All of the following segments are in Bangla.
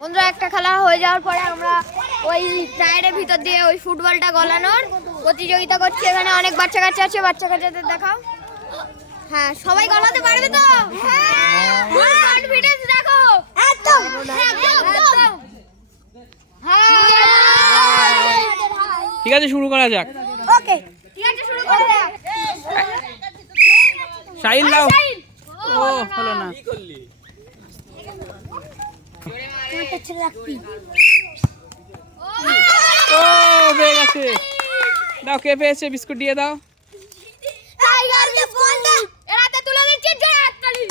বন্ধুরা একটা খেলা হয়ে যাওয়ার পরে আমরা ওই টায়ারের ভিতর দিয়ে ওই ফুটবলটা গলানোর প্রতিযোগিতা করছি। এখানে অনেক বাচ্চা কাচ্চা আছে, বাচ্চা কাচ্চাদের দেখাও। হ্যাঁ, সবাই গলাতে পারবে তো? হ্যাঁ, কনফিডেন্স রাখো। একদম একদম। ঠিক আছে, শুরু করা যাক। ওকে, ঠিক আছে, শুরু করা যাক। শাইল দাও। ও হলো না। ও পেয়ে গেছে। দাও, কে পেয়েছে? বিস্কুট দিয়ে দাও। টাইগারকে বল দে। এরাতে তুলে দিচ্ছে জয় হাততালি।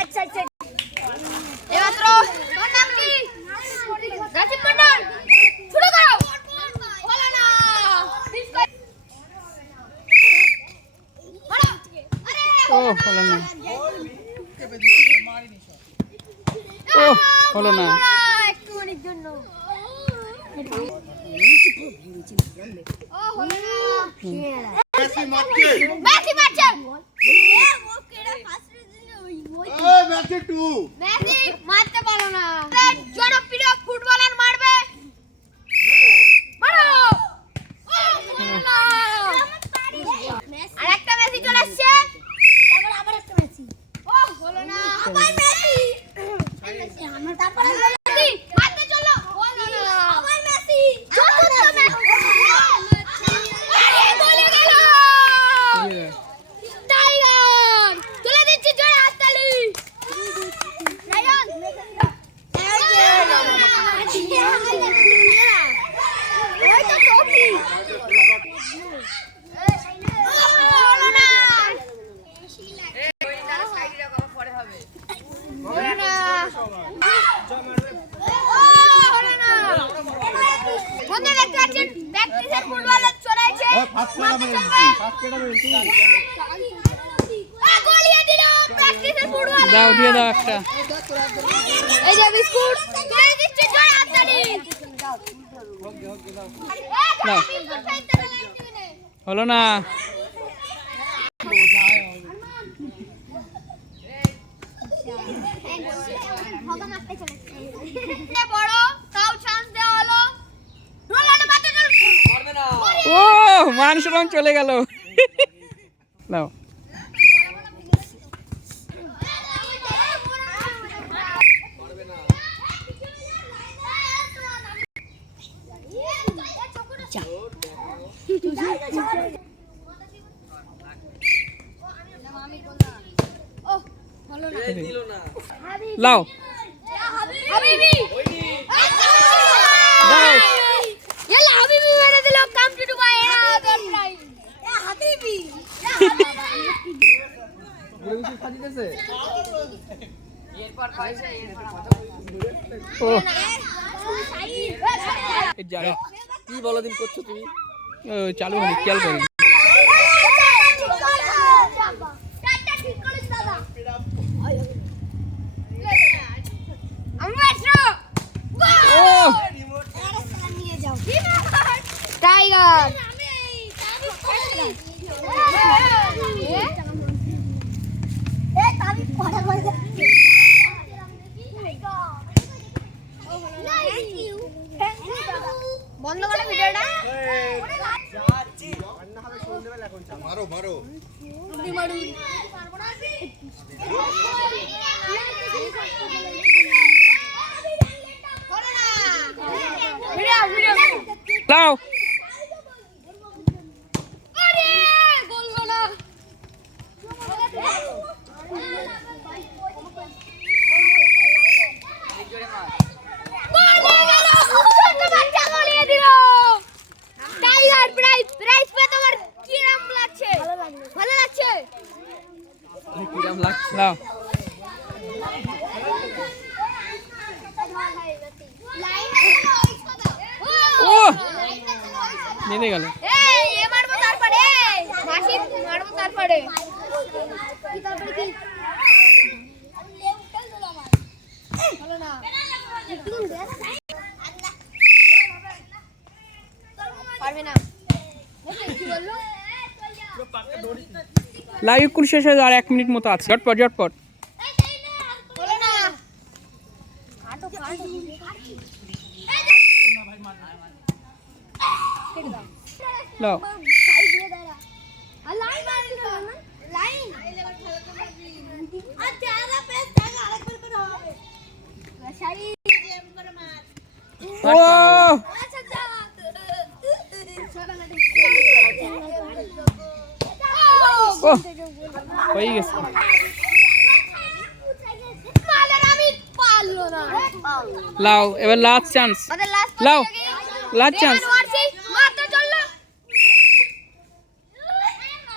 আচ্ছা আচ্ছা। এমাত্র তোর নাম কি? রাজীব মন্ডল। শুরু করো। বলো না। ও হলো না। ও হলো না। একটু অনেক জন্য। ও হলো না। মেসি মারছে। মেসি মারছে। Messi two. মেসি মারতে পারো না। জনপ্রিয় ফুটবলার মারবে। মারো। ও হলো না। আরেকটা মেসি চলে আসছে। তারপর আবার একটা মেসি। ও হলো না। আবার মেসি। মেসি আমার তারপর মেসি মারতে চলো। হলো না। আবার মেসি। চতুর্থ মেসি। আরে গলে গেল। টাইগার তুলে দিচ্ছে জয় হাততালি। টাইগার ওই তো টপি। হলো না। হলো না। বন্ধু দেখতে পাচ্ছেন প্র্যাকটিসের ফুটবলার চলে এসেছে। গলিয়ে দিল প্র্যাকটিসের ফুটবলার। দাও, দিয়ে দাও একটা। এই যে বিস্কুট তুলে দিচ্ছে জয় হাততালি। দাও। হলো না। বড় তাও চান্স দেওয়া হলো। রোনাল্ডো মারতে চল। পারবে না। ও মানসরম চলে গেল। দাও। লাও। হাবিবি দাও। ইয়ালা হাবিবি মেরে দিল। Come to Dubai other prize. এ হাবিবি গুলো সাজিতেছে ও কি বলো দিন করছো তুমি? চালু হয়নি, খেয়াল করি। ও টাইগার বন্ধ করে ভিডিওটা। মারো মারো। লাও। কিরম লাগছে? লাও। ও নেমে গেল। লাইভ কোন শেষ হয়ে আর 1 মিনিট মতো আছে। ঝটপট ঝটপট। বলো না। লাও ও ও হয়ে গেছে লাও এবার লাস্ট চান্স লাও লাস্ট চান্স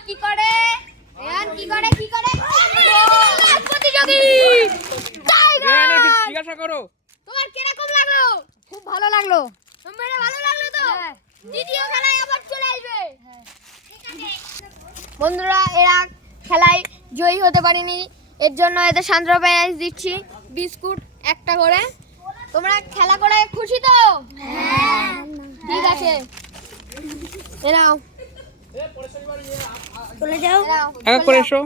কি করে রেহান কি করে প্রতিযোগী জিজ্ঞাসা করো তোমার কিরকম লাগলো? খুব ভালো লাগলো। মেরে ভালো লাগলো তো? দ্বিতীয় খেলায় আবার চলে আসবে। বন্ধুরা এরা খেলায় জয়ী হতে পারেনি, এর জন্য এদের সান্ত্বনা প্রাইজ দিচ্ছি বিস্কুট একটা করে। তোমরা খেলা করে খুশি তো? হ্যাঁ। ঠিক আছে, এনাও চলে যাও। এক করে এসো।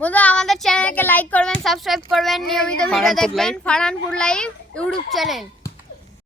বন্ধুরা আমাদের চ্যানেলকে লাইক করবেন, সাবস্ক্রাইব করবেন, নিয়মিত ভিডিও দেখবেন। ফারহানপুর লাইভ ইউটিউব চ্যানেল।